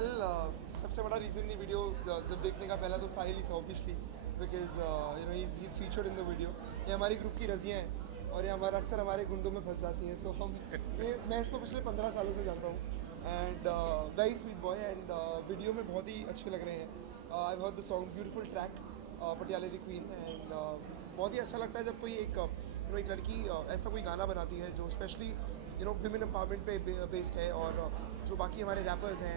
Well सबसे बड़ा reason ये वीडियो जब देखने का पहला तो साहिल ही था obviously, because you know he is featured in the video. ये हमारी ग्रुप की रजियाँ हैं और ये हमारा अक्सर हमारे गुंडों में फंस जाती हैं। सो हम ये मैं इसको पिछले 15 सालों से जानता हूँ and very sweet boy and video में बहुत ही अच्छे लग रहे हैं। I heard the song beautiful track Patiale दी क्वीन एंड बहुत ही अच्छा लगता है जब कोई एक लड़की ऐसा कोई गाना बनाती है जो स्पेशली विमेन एम्पावरमेंट पे बेस्ड है। और जो बाकी हमारे रैपर्स हैं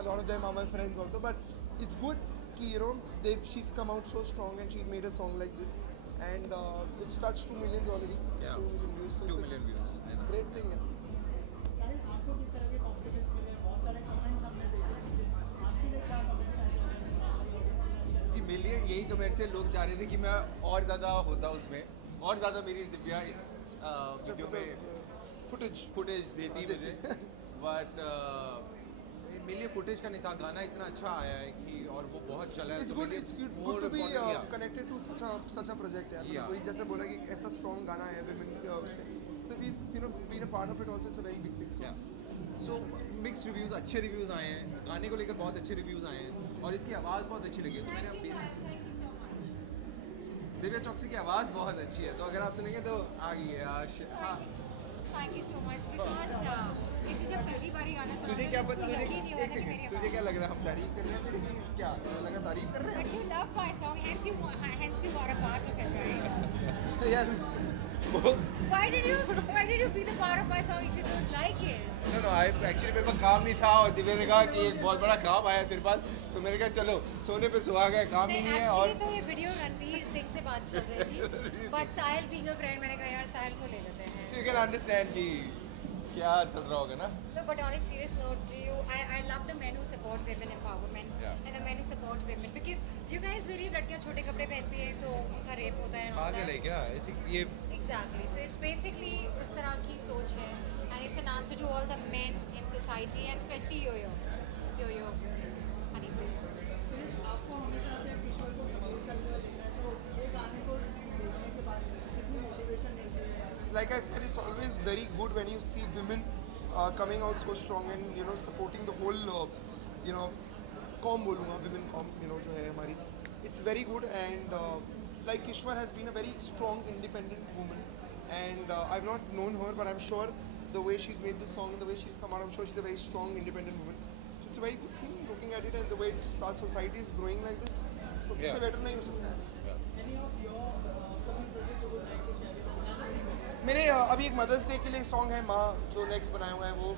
a lot of them are my friends also, but it's good कि they've she's come out so strong and she's made a song like this and it's touched 2 million already. Yeah. 2 million views, so 2 it's million views. a great thing है। साहिल, आपको किस तरह के compliments मिले? बहुत सारे comment हमने देखे नीचे। आपके लिए क्या कमेंट्स आए थे? जी मेरे लिए यही कमेंट थे, लोग चाह रहे थे कि मैं और ज़्यादा होता उसमें, और ज़्यादा मेरी दिव्या इस वीडियो में फुटेज देती मुझे, बट मेरे लिए फुटेज का नहीं था, गाना इतना अच्छा आया है कि और वो बहुत चला है। It's good to be connected to such a project यार। Yeah. कोई जैसे बोला कि ऐसा strong गाना है women उससे, so if he's been a part of it also, it's a very big thing. So mixed reviews, अच्छे रिव्यूज़ आए हैं, गाने को लेकर बहुत अच्छे रिव्यूज़ आए हैं और इसकी आवाज़ बहुत अच्छी लगी है। तो मैंने दिव्या चौकसी की आवाज़ बहुत अच्छी है, तो अगर आप सुनेंगे तो आ गई है आज। हाँ, thank you so much because इसे जब पहली बार गाना सुना तुझे था, क्या तो पता, मुझे यकीन नहीं हुआ एक था कि मेरी सेकंड, तुझे क्या लग रहा है हम तारीफ कर रहे हैं तेरी की? क्या लगा तारीफ कर रहे But you love my song, hence you are a part of it, right? So yes, हैं? Why did you be the part of my song if you don't like it? No I actually मेरे पास काम नहीं था और दिव्या ने कहा कि एक बहुत बड़ा काम आया तेरे पास, तो मैंने कहा चलो सोने पे सुहागा है, काम ही नहीं है। और एक्चुअली तो ये वीडियो रणवीर सिंह से बात चल रही थी, but Sahil being a friend मैंने कहा यार साहिल को ले लेते हैं। सो यू कैन अंडरस्टैंड कि क्या चल रहा होगा ना। No, but on a serious note, I love the men who support women empowerment Yeah. and the men who support women because you guys believe लड़कियाँ छोटे कपड़े पहनती हैं तो उनका रेप होता है and all पागल that. है क्या ऐसी ये? Exactly. So it's basically उस तरह की सोच है and it's an answer to all the men in society and especially yo-yo, honey sir. Suresh, आपको हमेशा से किशोर को सपोर्ट करते हुए देखा है, तो ये गाने को देखने के बाद कितनी मोटिवेशन मिलती है? like I said, it's always very good when you see women coming out so strong and supporting the whole com बोलूँगा, women कॉम जो है हमारी, it's very good and like Kishwar has been a very strong independent woman and I've not known her but I'm sure the way she's made this song and the way she's come out, I'm sure she's a very strong independent woman, so it's a very good thing looking at it and the way our society is growing like this, so इससे better नहीं हो सकता है। Any of your upcoming project you would like to share with us as a singer? मेरे अभी एक mother's day के लिए सॉन्ग है माँ जो नेक्स्ट बनाया हुआ है, वो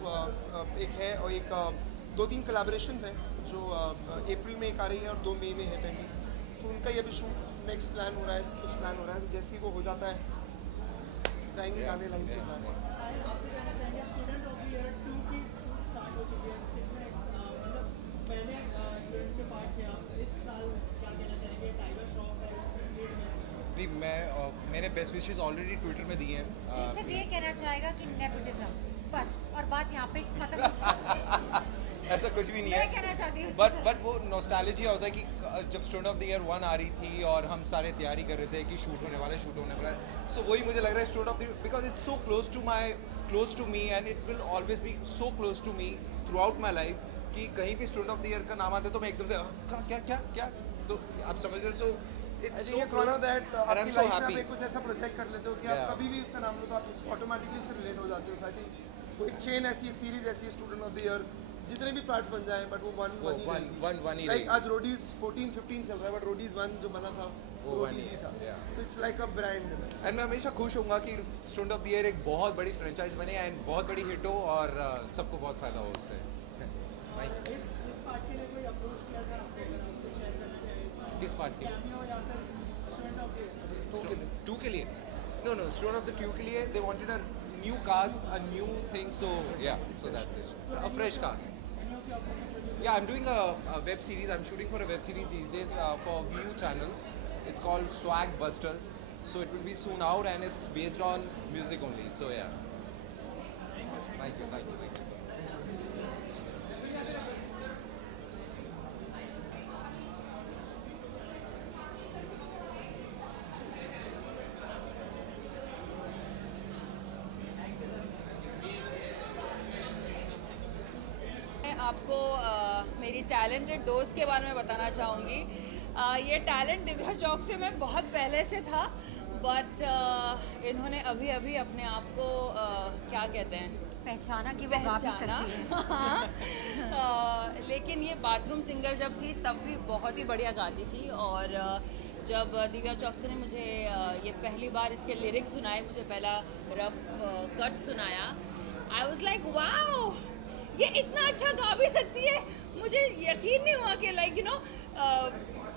एक है और एक 2-3 कोलैबोरेशंस हैं जो अप्रैल में एक आ रही है और 2 मई में है पहली, सो उनका ये भी शूट नेक्स्ट प्लान हो रहा है, सब कुछ प्लान हो रहा है, तो जैसे ही वो हो जाता है गाएंगे गाने लाइन से गाने। साहिल, आपसे कहना चाहेंगे स्टूडेंट ऑफ द ईयर 2 की शूट स्टार्ट हो चुकी है, कितने मतलब पहले स्टूडेंट के पार्ट थे आप, इस साल क्या कहना चाहेंगे? टाइगर श्रॉफ है लीड में। जी मैंने बेस्ट विशेस ऑलरेडी ट्विटर में दिए ये हैं। सिर्फ ये कहना चाहेगा कि नेपोटिज्म बस और बात यहाँ पे खत्म हो जाती ऐसा कुछ भी नहीं मैं है, कहना चाहती हूँ बट वो नॉस्टैल्जिया होता है कि जब स्टूडेंट ऑफ द ईयर 1 आ रही थी और हम सारे तैयारी कर रहे थे कि शूट होने वाला है, सो वही मुझे लग रहा है student of the year because it's so close to me and it will always be so close to me throughout my life कि कहीं भी स्टूडेंट ऑफ द ईयर का नाम आता है तो मैं एकदम से क्या क्या क्या, तो आप समझ रहे, सो I think it's one of that and I'm आपकी so लाइफ में happy. आप एक कुछ ऐसा प्रोजेक्ट कर लेते हो कि Yeah. आप कभी भी उसका नाम लो तो आप ऑटोमेटिकली उससे रिलेट हो जाते हो, सो आई थिंक वो एक चेन ऐसी सीरीज ऐसी है स्टूडेंट ऑफ द ईयर, जितने भी पार्ट्स बन जाए बट वो वन वो ही one- रहेगी। one ही लाइक रहेगी। आज रोडीज 14-15 चल रहा है बट रोडीज 1 जो बना था वो वो one रोडीज ही ही था, है, yeah. So it's like a brand. And मैं हमेशा खुश होऊंगा कि स्टूडेंट ऑफ द ईयर एक बहुत बड़ी फ्रेंचाइज बने एंड बहुत बड़ी हिट हो और सबको बहुत फ़ायदा हो उससे। इस पार्ट के लिए कोई अप्रोच किया था आपको? अगर आप कुछ शेयर करना चाहें इस बारे में? किस पार्ट के लिए? कैमियो या फिर स्टूडेंट ऑफ द ईयर? 2 के लिए? नो स्टूडेंट ऑफ द 2 के लिए they wanted a new cast, a new thing, so yeah so that's it, a fresh cast. Any of your upcoming project? Yeah, I'm doing a web series. I'm shooting for a web series these days for View channel. It's called Swag Busters. So it will be soon out and it's based on music only. So yeah. Thank you so much. आपको मेरी talented दोस्त के बारे में बताना चाहूँगी। ये talent Divya चौक से मैं बहुत पहले से था, बट इन्होंने अभी अभी अपने आप को क्या कहते हैं, पहचाना कि वो गा भी सकती है। हाँ। लेकिन ये बाथरूम सिंगर जब थी तब भी बहुत ही बढ़िया गाती थी, और जब दिव्या चौकसी ने मुझे ये पहली बार इसके लिरिक्स सुनाए, मुझे पहला रफ कट सुनाया, आई वाज लाइक वाओ, ये इतना अच्छा गा भी सकती है। मुझे यकीन नहीं हुआ कि लाइक यू नो,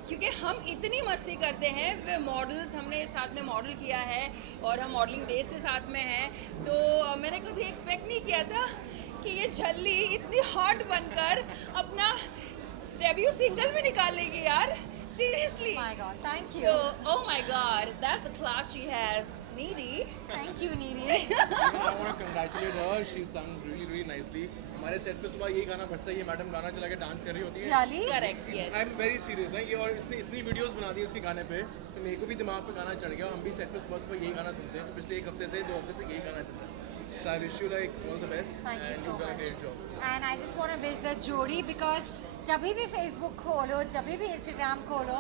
क्योंकि हम इतनी मस्ती करते हैं, वे मॉडल्स, हमने साथ में मॉडल किया है और हम मॉडलिंग डेज से साथ में हैं, तो मैंने कभी एक्सपेक्ट नहीं किया था कि ये झल्ली इतनी हॉट बनकर अपना डेब्यू सिंगल भी निकाल लेगी यार, seriously. My God, thank you. So, oh my God, that's the class she has. Needy. Thank you, Needy. I want to congratulate her. She sung really nicely. हमारे सेट पे सुबह यही गाना बजता है, ये मैडम गाना चला के डांस कर रही होती है। Really? Correct, yes. I am very serious है ये, और इसने इतनी वीडियोस बना दी इसके गाने पे, तो मेरे को भी दिमाग पे गाना चढ़ गया, और हम भी सेट पे सुबह सुबह यही गाना सुनते हैं। तो पिछले 1 हफ्ते से 2 हफ्ते से यही गाना चल रहा है। So I wish you like all the best. Thank you and so you've done a much. great job. And I just want to wish the जोड़ी, because जब भी Facebook खोलो, जब भी Instagram खोलो,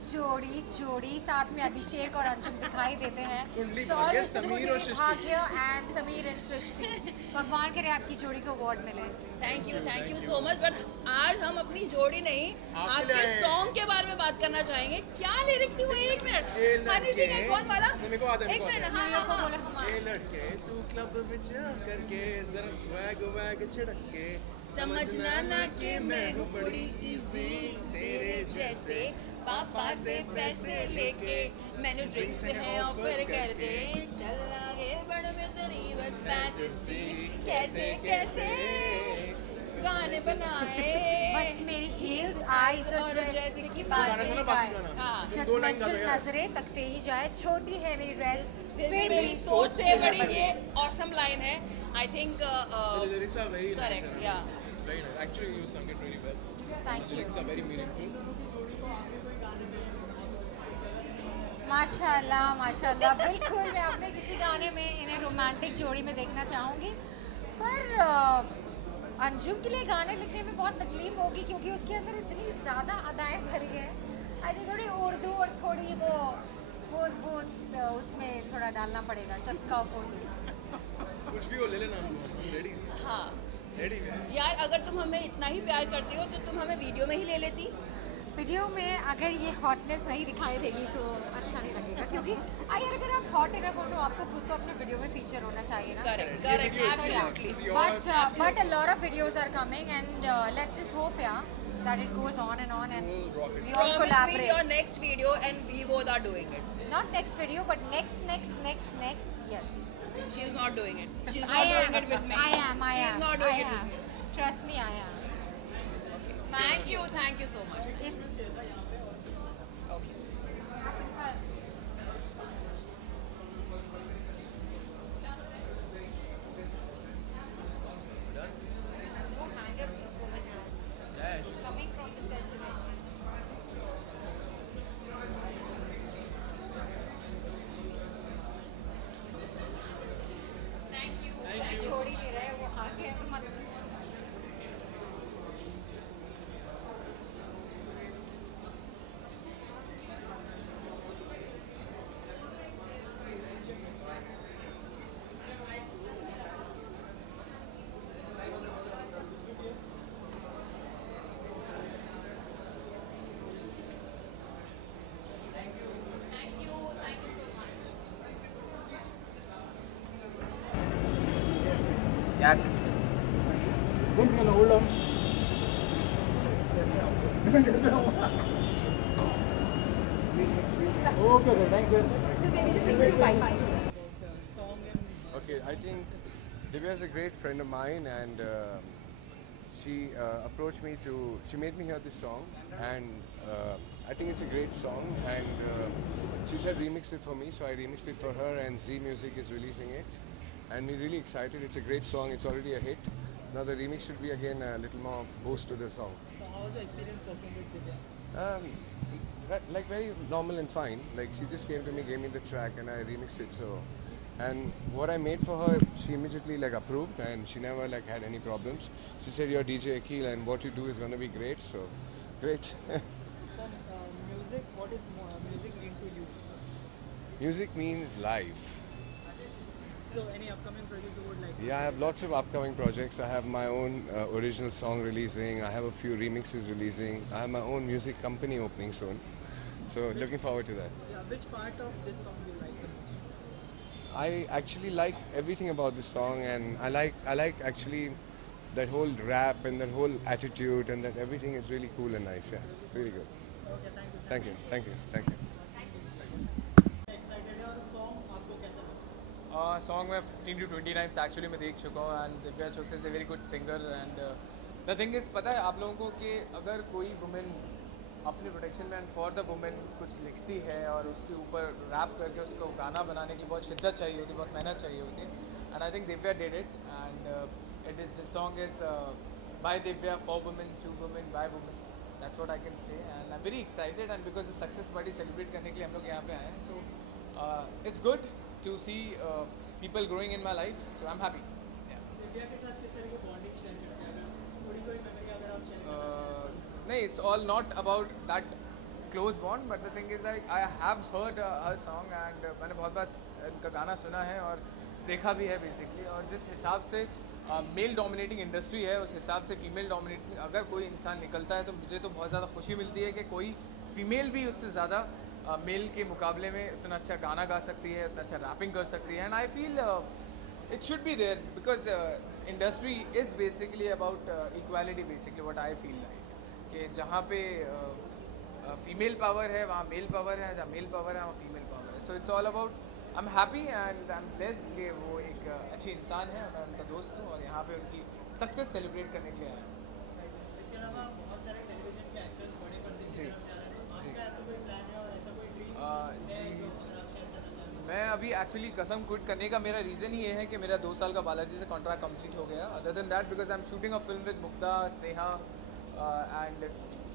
जोड़ी जोड़ी साथ में अभिषेक और अंशुम दिखाई देते हैं। कुंडली So भाग्य, always समीर और कुंडली सृष्टि। भाग्य and समीर and सृष्टि, भगवान करे आपकी जोड़ी को अवार्ड मिले। Thank you so much. But आज हम अपनी जोड़ी नहीं, आपके आपके लिए- सॉन्ग के बारे में बात करना चाहेंगे। क्या लिरिक्स थी वो? 1 मिनट, ए हनी सिंह लड़के- कौन वाला? नहीं, मेरे को आता है, 1 मेरे को मिनट, आता हाँ हाँ को हाँ। बोलो हमारा। ए लड़के तू क्लब विच करके जरा स्वैग वैग छिड़क के, समझना ना कि मैं हूँ बड़ी इजी, तेरे जैसे पापा से पैसे लेके मैंने ड्रिंक्स है ऑफर कर दे, चल आगे बढ़ में तेरी बस फैंटेसी, कैसे कैसे गाने बनाए, बस मेरी heels, eyes और ड्रेस की बात गाना नहीं सुना, गाए। बाकी गाना। हाँ। दो लाइन गा दो जजमेंटल यार। नजरें तकते ही जाए, छोटी है मेरी ड्रेस फिर मेरी सोच से बड़ी। ये ऑसम लाइन है, I think. The lyrics are very nice. Correct, and yeah. It's very nice. Actually, you sung it really well. Thank The you. lyrics are very meaningful. माशाल्लाह माशाल्लाह, बिल्कुल मैं अपने किसी गाने में इन्हें रोमांटिक जोड़ी में देखना चाहूँगी, पर अंजुम के लिए गाने लिखने में बहुत तकलीफ होगी, क्योंकि उसके अंदर इतनी ज़्यादा अदाएँ भरी हैं। आई थिंक थोड़ी उर्दू और थोड़ी वो भोजपुर उसमें थोड़ा डालना पड़ेगा, चस्का और उर्दू। कुछ भी हो ले लेना, हम रेडी हाँ रेडी है। यार, अगर तुम हमें इतना ही प्यार करती हो तो तुम हमें वीडियो में ही ले लेती। वीडियो में अगर ये हॉटनेस नहीं दिखाई देगी तो अच्छा नहीं लगेगा, क्योंकि अगर आप हॉट इनफ हो तो आपको खुद को अपने वीडियो में फीचर होना चाहिए ना। Correct correct, video is- absolutely. This is your- But a lot of videos are coming, and let's just hope, yeah, that it goes on and We'll rock it. we all Promise me collaborate. your next video and we both are doing it. Not next video, but next, yes. She is not doing it. She is I not am. doing it with me. I am. She is not I doing it am. with me. Trust me, I am. Thank you so much. Is Okay. no hangers this woman has. Yeah, she's Coming from the sentiment. Thank you. छोड़ ही नहीं रहे, वो आगे मत। Thank you so much. So they just take 2 bites. Okay, I think Divya is a great friend of mine, and she approached me to. She made me hear this song, and I think it's a great song. And she said remix it for me, so I remixed it for her, and Z Music is releasing it, and we're really excited. It's a great song. It's already a hit. Now the remix should be again a little more boost to the song. So how was your experience working with Divya? Like very normal and fine. Like she just came to me, gave me the track, and I remixed it. So And what I made for her, she immediately like approved, and she never like had any problems. She said, "You're DJ Akil, and what you do is going to be great." So, great. Music, what is music mean to you? Music means life. So any upcoming project you would like to Yeah, I have lots of upcoming projects. I have my own original song releasing. I have a few remixes releasing. I have my own music company opening soon. So looking forward to that. Yeah, which part of this song you like the most? I actually like everything about this song, and I like actually that whole rap and that whole attitude, and that everything is really cool and nice. Yeah, really good. Okay, thank you. Thank you, thank you, thank you. Excited है और song आपको कैसा लगा? Song मैं 15 to 20 times actually मैं देख चुका हूँ and Divya Chopra is a very good singer and the thing is पता है आप लोगों को कि अगर कोई वुमेन अपनी प्रोटेक्शन में एंड फॉर द वुमेन कुछ लिखती है और उसके ऊपर रैप करके उसको गाना बनाने के लिए बहुत शिद्दत चाहिए होती है, बहुत मेहनत चाहिए होती है and I think Divya did it and it is this song is by Divya for women to women by women that's what I can say and I am very excited and because success party celebrate करने के लिए हम लोग यहाँ पे आए हैं so it's good to see people growing in my life, so I'm happy. Yeah. Divya के साथ किस तरह की बॉन्डिंग शेयर करते हैं? अगर थोड़ी कोई मेमोरी अगर आप share No, it's all not about that close bond, but the thing is like I have heard her song and मैंने बहुत बार इनका गाना सुना है और देखा भी है बेसिकली और जिस हिसाब से मेल डोमिनेटिंग इंडस्ट्री है उस हिसाब से फीमेल डोमिनेटिंग अगर कोई इंसान निकलता है तो मुझे तो बहुत ज़्यादा खुशी मिलती है कि कोई फीमेल भी उससे ज़्यादा मेल के मुकाबले में इतना अच्छा गाना गा सकती है, इतना अच्छा रैपिंग कर सकती है and I feel it should be there because industry is basically about equality basically what I feel like कि जहाँ पे फीमेल पावर है वहाँ मेल पावर है, जहाँ मेल पावर है वहाँ फीमेल पावर है. So it's all about I am happy and I am blessed कि वो एक अच्छी इंसान है, मैं उनका दोस्त हूँ और यहाँ पे उनकी सक्सेस सेलिब्रेट करने के लिए आया हूँ. इसके अलावा बहुत सारे टेलीविजन के एक्टर्स बड़े पर्दे जी, की तरफ जा रहे हैं. तो जी. आपका ऐसा कोई प्लान है और ऐसा कोई ड्रीम है जी जो अगर आप शेयर करना चाहें? मैं अभी एक्चुअली कसम क्विट करने का मेरा रीज़न ही ये है कि मेरा 2 साल का बालाजी से कॉन्ट्रैक्ट कंप्लीट हो गया. Other than that because I am shooting a film with Mukta, Sneha and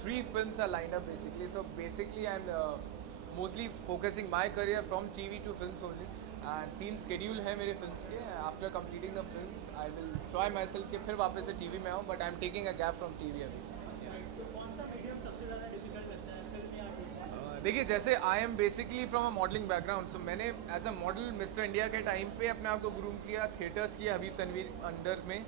3 films are lined up basically. So basically I'm mostly focusing my career from TV to films only. And 3 schedule है मेरे films के. After completing the films I will try myself कि फिर वापस से TV में आऊँ, but I'm taking a gap from TV अभी. तो कौन सा मीडियम सबसे ज़्यादा डिफिकल्ट लगता है, फिल्म या टीवी? देखिए जैसे I am basically from a modelling background, so मैंने as a model mister India के टाइम पे अपने आप को ग्रूम किया, थिएटर्स किया हबीब तनवीर अंडर में.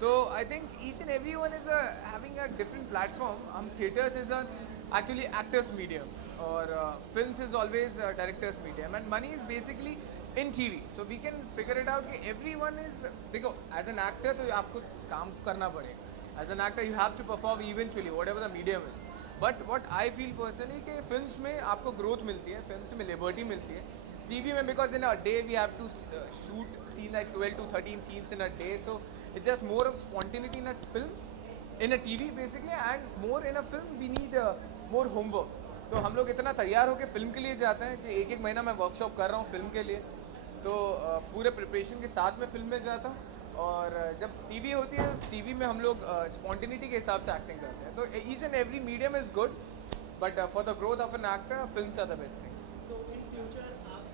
तो I think each and every one is having a different platform. हम theatres is actually actors medium और films is always directors medium and money is basically in TV. So we can figure it out कि every one is, देखो as an actor तो आपको काम करना पड़ेगा. As an actor you have to perform eventually whatever the medium is. But what I feel personally कि films में आपको ग्रोथ मिलती है, फिल्म्स में लिबर्टी मिलती है. TV में because in a day we have to shoot scene like 12 to 13 scenes in a day, so it's just more of spontaneity in a film, in a TV basically, and more in a film we need more homework. तो हम लोग इतना तैयार होकर film के लिए जाते हैं कि एक महीना मैं वर्कशॉप कर रहा हूँ फिल्म के लिए, तो पूरे प्रिपरेशन के साथ में फिल्म में जाता हूँ. और जब TV होती है TV में हम लोग स्पॉन्टेनिटी के हिसाब से एक्टिंग करते हैं. तो each and every medium is good, but for the growth of an actor films are the best thing. So in future आप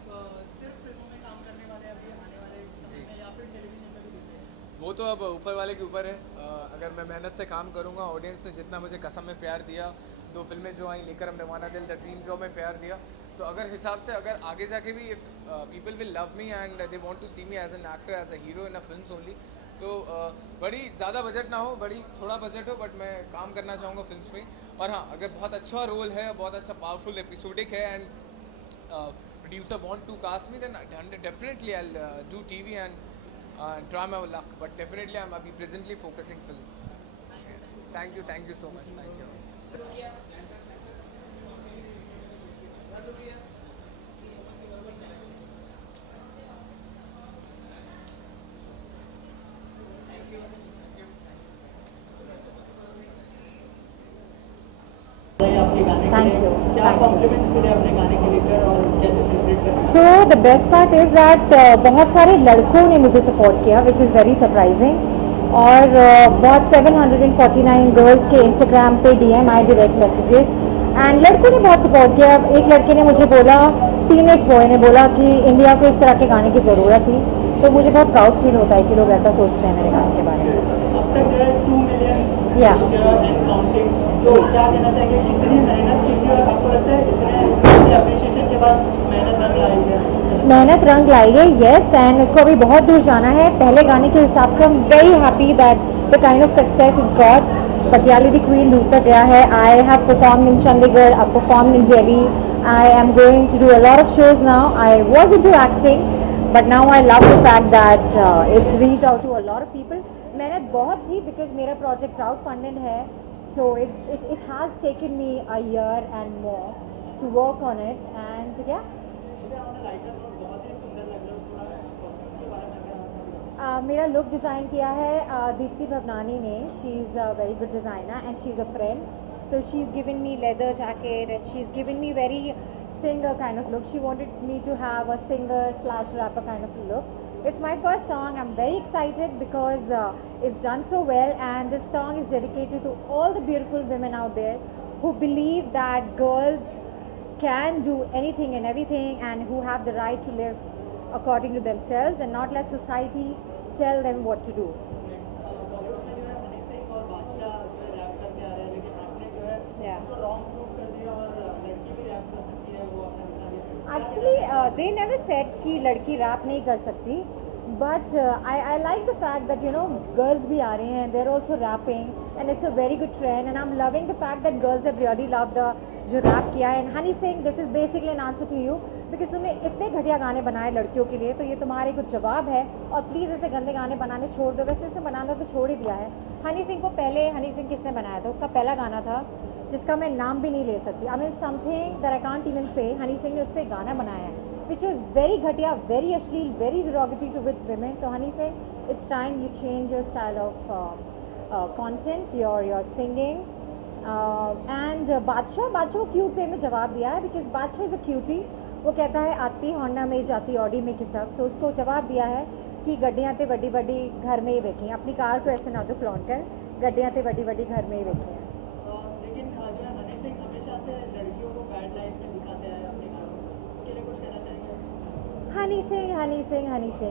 सिर्फ फिल्मों में काम करने वाले हैं अभी आने वाले समय में, या फिर टेलीविजन में भी दिखते हैं? वो तो अब ऊपर वाले के ऊपर है. अगर मैं मेहनत से काम करूँगा, ऑडियंस ने जितना मुझे कसम में प्यार दिया, 2 फिल्में जो आई लेकर हमने माना दिल, द ड्रीम जॉब में प्यार दिया, तो अगर हिसाब से अगर आगे जाके भी if people will love me and they want to see me as an actor, as a hero in a films only, तो बड़ी ज़्यादा बजट ना हो, बड़ी थोड़ा बजट हो, बट मैं काम करना चाहूँगा फिल्म्स में. और हाँ, अगर बहुत अच्छा रोल है, बहुत अच्छा पावरफुल एपिसोडिक है and producer want to cast me, then definitely I will do TV and try my luck, but definitely I'm अभी presently focusing films. Thank you so much, thank you. Thank you. क्या compliments मिले अपने गाने के लेकर और कैसे celebrate कर? So the best part is that बहुत सारे लड़कों ने मुझे सपोर्ट किया, विच इज़ वेरी सरप्राइजिंग. और बहुत 749 गर्ल्स के इंस्टाग्राम पे DM आए डायरेक्ट मैसेजेस, एंड लड़कों ने बहुत सपोर्ट किया. एक लड़के ने मुझे बोला टीनेज बॉय ने बोला कि इंडिया को इस तरह के गाने की ज़रूरत थी, तो मुझे बहुत प्राउड फील होता है कि लोग ऐसा सोचते हैं मेरे गाने के बारे में। अब तक जो है 2 मिलियंस Yeah. एंड काउंटिंग, तो क्या कहना चाहेंगे, कितनी मेहनत की थी और आपको लगता है इतने अप्रिशिएशन के बाद मेहनत रंग लाई है? मेहनत रंग लाई है, येस, एंड इसको अभी बहुत दूर जाना है। पहले गाने के हिसाब से I am very happy that the kind of success it's got. Patiyali di queen दूर तक गया है। I have performed in Chandigarh, I performed in Delhi, I am going to do a lot of shows now. I was into acting but now I love the fact that it's reached out to a lot of people. मेहनत बहुत थी because मेरा project crowd funded है, so it has taken me a year and more to work on it, and yeah. मेरा look design किया है दीप्ति भवनानी ने। She is a very good designer and she is a friend, so she's given me leather jacket and she's given me very singer kind of look. She wanted me to have a singer / rapper kind of look. It's my first song. I'm very excited because it's done so well, and this song is dedicated to all the beautiful women out there who believe that girls can do anything and everything and who have the right to live according to themselves and not let society tell them what to do. Actually, they never said कि लड़की rap नहीं कर सकती, but I like the fact that girls भी आ रही हैं, they're also rapping and it's a very good trend, and I'm loving the fact that girls have really loved the जो rap किया है। And Honey Singh, this is basically an answer to you because तुमने इतने घटिया गाने बनाए लड़कियों के लिए, तो ये तुम्हारे कुछ जवाब है, और प्लीज़ ऐसे गंदे गाने बनाने छोड़ दो। वैसे उसने बनाना तो छोड़ ही दिया है। हनी सिंह को पहले हनी सिंह किसने बनाया था? उसका पहला गाना था जिसका मैं नाम भी नहीं ले सकती, I mean something that I can't even से। हनी सिंह ने उस पर गाना बनाया है which was very घटिया, very अश्लील, very derogatory towards women. So Honey Singh, it's time you change your style of content, your singing. And बादशाह को क्यूट वे में जवाब दिया है because बादशाह इज़ अ क्यूटी। वो कहता है आती होंडा में जाती ऑडी में खिसक, सो उसको जवाब दिया है कि गड्डियाँ ते बड़ी बड़ी घर में ही बेखी, अपनी कार को ऐसे ना तो फ्लॉन्ट कर, गड्डियाँ ते बड़ी बड़ी घर में ही बेखी हैं। लेकिन जो है हनी सिंह हमेशा से लड़कियों को बैड लाइफ में दिखाते हैं अपने गानों में, उसके लिए कुछ कहना चाहेंगे?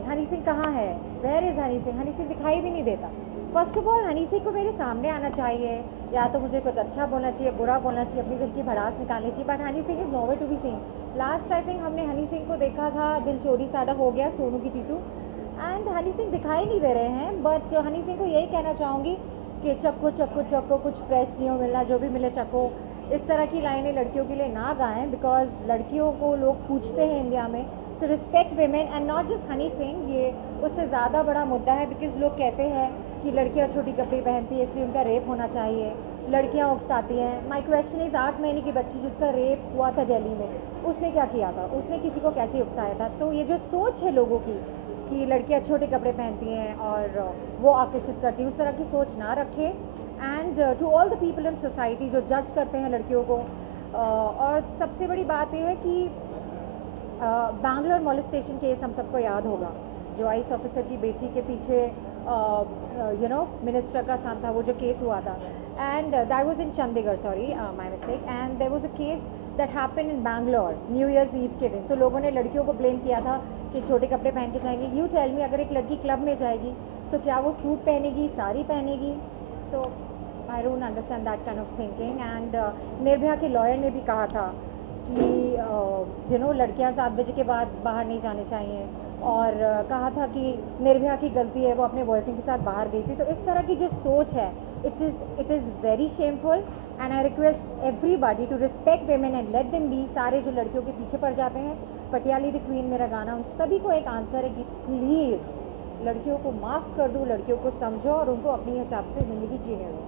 हनी सिंह कहाँ है? Where is Honey Singh? हनी सिंह दिखाई भी नहीं देता। First of all Honey Singh को मेरे सामने आना चाहिए, या तो मुझे कुछ अच्छा बोलना चाहिए, बुरा बोलना चाहिए, अपनी दिल की भड़ास निकालनी चाहिए, but Honey Singh is nowhere to be seen. Last I think हमने हनी सिंह को देखा था दिल चोरी साडा हो गया, सोनू की टीटू, एंड हनी सिंह दिखाई नहीं दे रहे हैं। बट हनी सिंह को यही कहना चाहूँगी कि चक्को चक्को चक्को, कुछ फ्रेश नहीं हो मिलना, जो भी मिले चक्को, इस तरह की लाइनें लड़कियों के लिए ना गाएं, बिकॉज लड़कियों को लोग पूछते हैं इंडिया में। So respect women and not just Honey Singh, ये उससे ज़्यादा बड़ा मुद्दा है बिकॉज लोग कहते हैं कि लड़कियां छोटी कपड़े पहनती है इसलिए उनका रेप होना चाहिए, लड़कियां उकसाती हैं। माय क्वेश्चन इज़ 8 महीने की बच्ची जिसका रेप हुआ था दिल्ली में, उसने क्या किया था? उसने किसी को कैसे उकसाया था? तो ये जो सोच है लोगों की कि लड़कियां छोटे कपड़े पहनती हैं और वो आकर्षित करती हैं, उस तरह की सोच ना रखें। And to all the people in society जो जज करते हैं लड़कियों को, और सबसे बड़ी बात यह है कि बैंगलोर मोलेस्टेशन केस हम सबको याद होगा, जो आईएएस ऑफिसर की बेटी के पीछे मिनिस्टर का साथ था, वो जो केस हुआ था, and that was in Chandigarh, sorry my mistake, and there was a case that happened in Bangalore new year's eve के दिन। तो लोगों ने लड़कियों को ब्लेम किया था कि छोटे कपड़े पहन के जाएंगे। यू टेल मी, अगर एक लड़की क्लब में जाएगी तो क्या वो सूट पहनेगी, साड़ी पहनेगी? So I don't understand that kind of thinking. And Nirbhaya के लॉयर ने भी कहा था कि लड़कियां 7 बजे के बाद बाहर नहीं जाने चाहिए, और कहा था कि निर्भया की गलती है, वो अपने बॉयफ्रेंड के साथ बाहर गई थी। तो इस तरह की जो सोच है, it is very shameful, and I request everybody to respect women and let them be. सारे जो लड़कियों के पीछे पड़ जाते हैं, पटियाली द क्वीन मेरा गाना, उन सभी को एक आंसर है कि प्लीज़ लड़कियों को माफ़ कर दो, लड़कियों को समझो और उनको अपने हिसाब से ज़िंदगी जीने दो।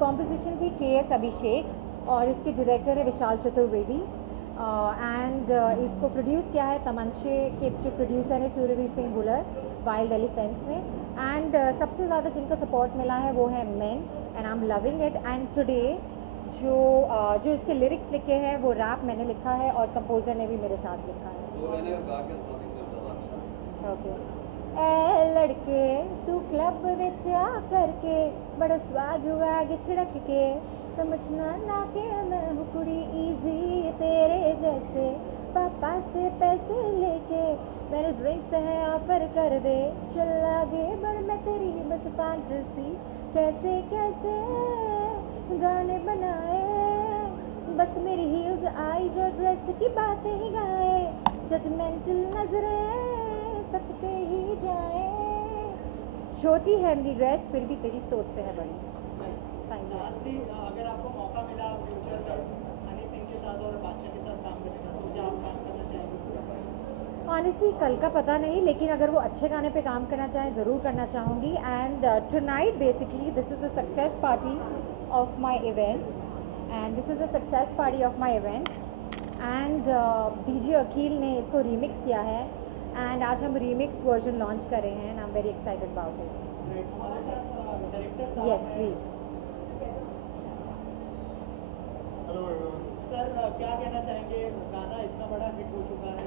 कॉम्पोजिशन थी KS अभिषेक, और इसके डायरेक्टर है विशाल चतुर्वेदी, एंड इसको प्रोड्यूस किया है तमंचे के जो प्रोड्यूसर है सूर्यवीर सिंह बुलर, वाइल्ड एलिफेंट्स ने, एंड सबसे ज़्यादा जिनको सपोर्ट मिला है वो है men, and I am loving it. And today जो इसके लिरिक्स लिखे हैं वो रैप मैंने लिखा है और कंपोज़र ने भी मेरे साथ लिखा है। ओके। ए लड़के तू क्लब विच आ करके बड़ा स्वाग वाग छिड़क के समझना ना कि मैं हूँ कुड़ी इजी तेरे जैसे, पापा से पैसे लेके मैंने ड्रिंक्स है ऑफर कर दे, चल आगे बढ़ मैं तेरी बस फैंटेसी, कैसे कैसे गाने बनाए, बस मेरी हील्स आईज और ड्रेस की बातें ही गाए, जजमेंटल नजरें तकते ही जाए, छोटी है मेरी ड्रेस फिर भी तेरी सोच से है बड़ी। Thank you. लास्टली अगर आपको मौका मिला फ्यूचर में हनी सिंह के साथ और बादशाह के साथ काम करने का, तो क्या आप काम करना चाहेंगे? ऑनेस्टली कल का पता नहीं, लेकिन अगर वो अच्छे गाने पे काम करना चाहे ज़रूर करना चाहूँगी। And tonight basically this is the success party of my event, and this is the success party of my event, and DJ Akeel ने इसको रीमिक्स किया है, एंड आज हम रीमिक्स वर्जन लॉन्च कर रहे हैं, and I am very excited about it. हमारे साथ डायरेक्टर यस प्लीज़। सर क्या कहना चाहेंगे, गाना इतना बड़ा हिट हो चुका है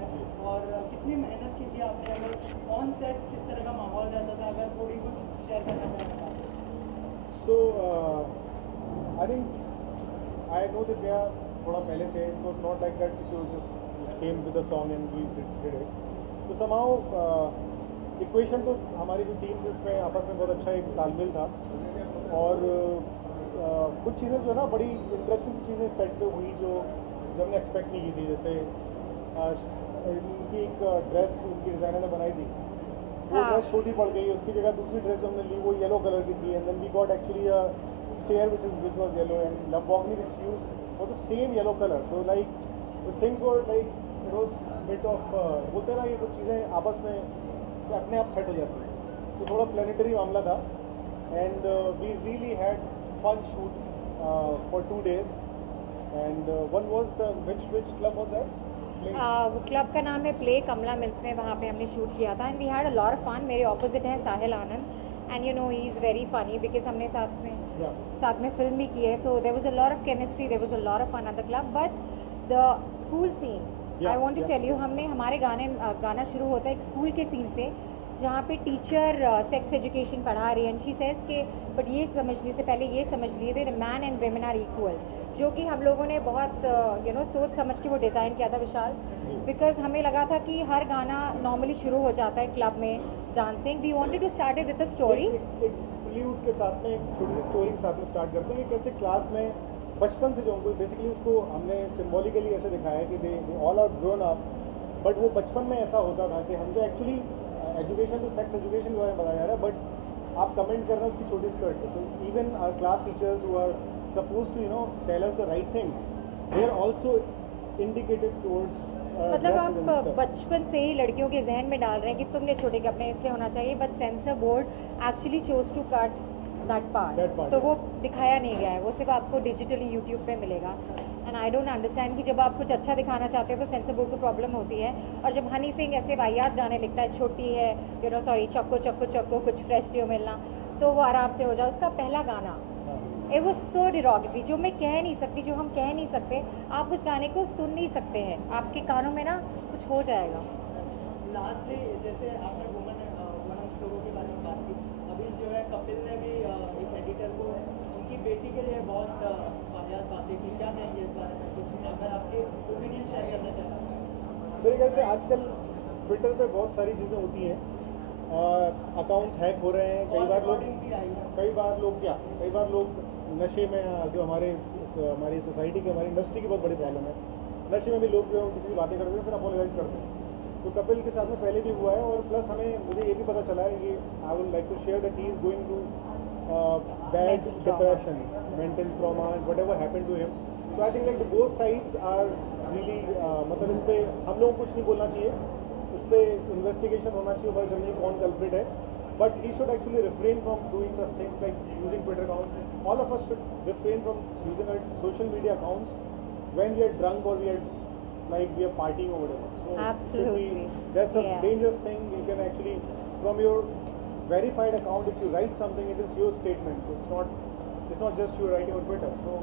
और कितनी मेहनत की थी आपने, अगर ऑन सेट किस तरह का माहौल रहता था, अगर थोड़ी कुछ शेयर करना चाहेंगे? So I think I know that थोड़ा पहले से it was not like that it was just came with the song and we did it. तो somehow इक्वेशन तो हमारी जो टीम थी उसमें आपस में बहुत अच्छा एक तालमेल था, और कुछ चीज़ें जो है ना बड़ी इंटरेस्टिंग चीज़ें सेट पे हुई जो हमने एक्सपेक्ट नहीं की थी, जैसे इनकी एक ड्रेस उनकी डिज़ाइनर ने बनाई थी, वो ड्रेस छोटी पड़ गई, उसकी जगह दूसरी ड्रेस जो हमने ली वो येलो कलर की थी, and then we got actually a stair which was yellow and Lamborghini which used was the same yellow color, so like the things were like it was bit of बोलते ना ये कुछ चीज़ें आपस में से अपने आप सेट हो जाती हैं, तो थोड़ा प्लानिटरी मामला था, and we really had fun shoot for 2 days, and one was the which club was that? वो क्लब का नाम है प्ले कमला मिल्स में, वहाँ पे हमने शूट किया था, and we had a lot of fun. मेरे ऑपोजिट है Sahil Anand, and you know he is very funny because हमने साथ में फिल्म भी की है, तो there was a lot of chemistry, there was a lot of fun at the club. But the school scene I want to tell you, हमने हमारे गाना शुरू होता है एक स्कूल के सीन से, जहाँ पे टीचर सेक्स एजुकेशन पढ़ा रही है, एंड शी सेज के बट ये समझने से पहले ये समझ लिए थे man and women are equal, जो कि हम लोगों ने बहुत यू नो सोच समझ के वो डिज़ाइन किया था विशाल, बिकॉज हमें लगा था कि हर गाना नॉर्मली शुरू हो जाता है क्लब में dancing, we wanted to start it with a story, एक बॉलीवुड के साथ में एक छोटी सी स्टोरी के साथ में स्टार्ट करते हैं कि कैसे क्लास में बचपन से जो उनको बेसिकली उसको हमने सिम्बॉलिकली ऐसे दिखाया कि they all are grown up, but वो बचपन में ऐसा होता था कि हम जो एक्चुअली एजुकेशन तो सेक्स एजुकेशन के बारे में बताया जा रहा है, बट आप कमेंट कर रहे हैं उसकी छोटी स्कर्ट पे, so even our class teachers who are suppose to you know tell us the right things, they are also indicated towards, मतलब आप बचपन से ही लड़कियों के जहन में डाल रहे हैं कि तुमने छोटे कपड़े इसलिए होना चाहिए, but censor board actually chose to cut that part, तो वो दिखाया नहीं गया है, वो सिर्फ आपको डिजिटली यूट्यूब पे मिलेगा, एंड आई डोंट अंडरस्टैंड कि जब आप कुछ अच्छा दिखाना चाहते हो तो सेंसर बोर्ड को प्रॉब्लम होती है, और जब हनी सिंह ऐसे वाहियात गाने लिखता है, छोटी है यू नो सॉरी चक्को चक्को चक्को कुछ फ्रेश डियो मिलना, तो वो आराम से हो जाए, उसका पहला गाना इट वाज सो डिरोगेटरी, जो मैं कह नहीं सकती, जो हम कह नहीं सकते, आप उस गाने को सुन नहीं सकते हैं, आपके कानों में ना कुछ हो जाएगा। लास्टली जैसे आपने वुमेन लोगों के बारे में बात की, अभी जो है कपिल ने भी एक एडिटर को उनकी बेटी के लिए बहुत वाहियात बातें की, क्या कहेंगे इस बारे में, कुछ अगर आपके ओपिनियन शेयर करना चाहें? मेरे ख्याल से आजकल ट्विटर पे बहुत सारी चीज़ें होती हैं, अकाउंट्स हैक हो रहे हैं, कई बार लोग नशे में, जो हमारी सोसाइटी की हमारी इंडस्ट्री की बहुत बड़ी प्रॉब्लम है, नशे में भी लोग जो है किसी की बातें करते हैं फिर अपोलोजाइज करते हैं, तो कपिल के साथ में पहले भी हुआ है, और प्लस मुझे ये भी पता चला है कि I would like to share that he is going to bad depression, mental trauma, whatever happened to him, so I think like both sides are really, मतलब इस पर हम लोगों को कुछ नहीं बोलना चाहिए, इस पर इन्वेस्टिगेशन होना चाहिए, पता चलने कौन कल्प्रिट है, but he should actually refrain from doing such things like using Twitter accounts. All of us should refrain from using our social media accounts when we are drunk or we are partying or whatever. So absolutely, there's a dangerous thing. You can actually, from your verified account, if you write something, it is your statement. It's not just you writing on Twitter. So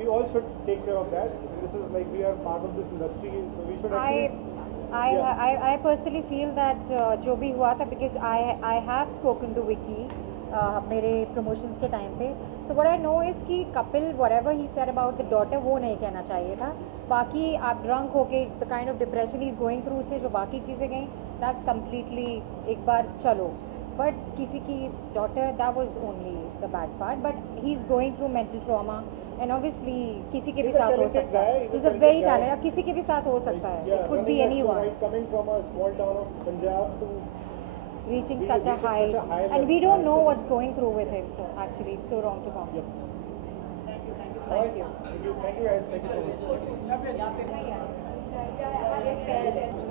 we all should take care of that. This is like we are part of this industry, so we should actually I personally feel that जो भी हुआ था, because I have spoken to Vicky मेरे promotions के time पे, so what I know is कि Kapil whatever he said about the daughter वो नहीं कहना चाहिए था. बाकी आप drunk होके the kind of depression he's going through, उसने जो बाकी चीज़ें गई, that's completely एक बार चलो. But किसी की daughter, that was only the bad part. But he's going through mental trauma, and obviously किसी के भी साथ हो सकता है. He's a very talented. अब किसी के भी साथ हो सकता है. It could be anyone. Coming from a small town of Punjab to reaching such a height, and we don't know what's going through with him. So actually, it's so wrong to comment. Thank you. Thank you. Thank you guys. Thank you so much.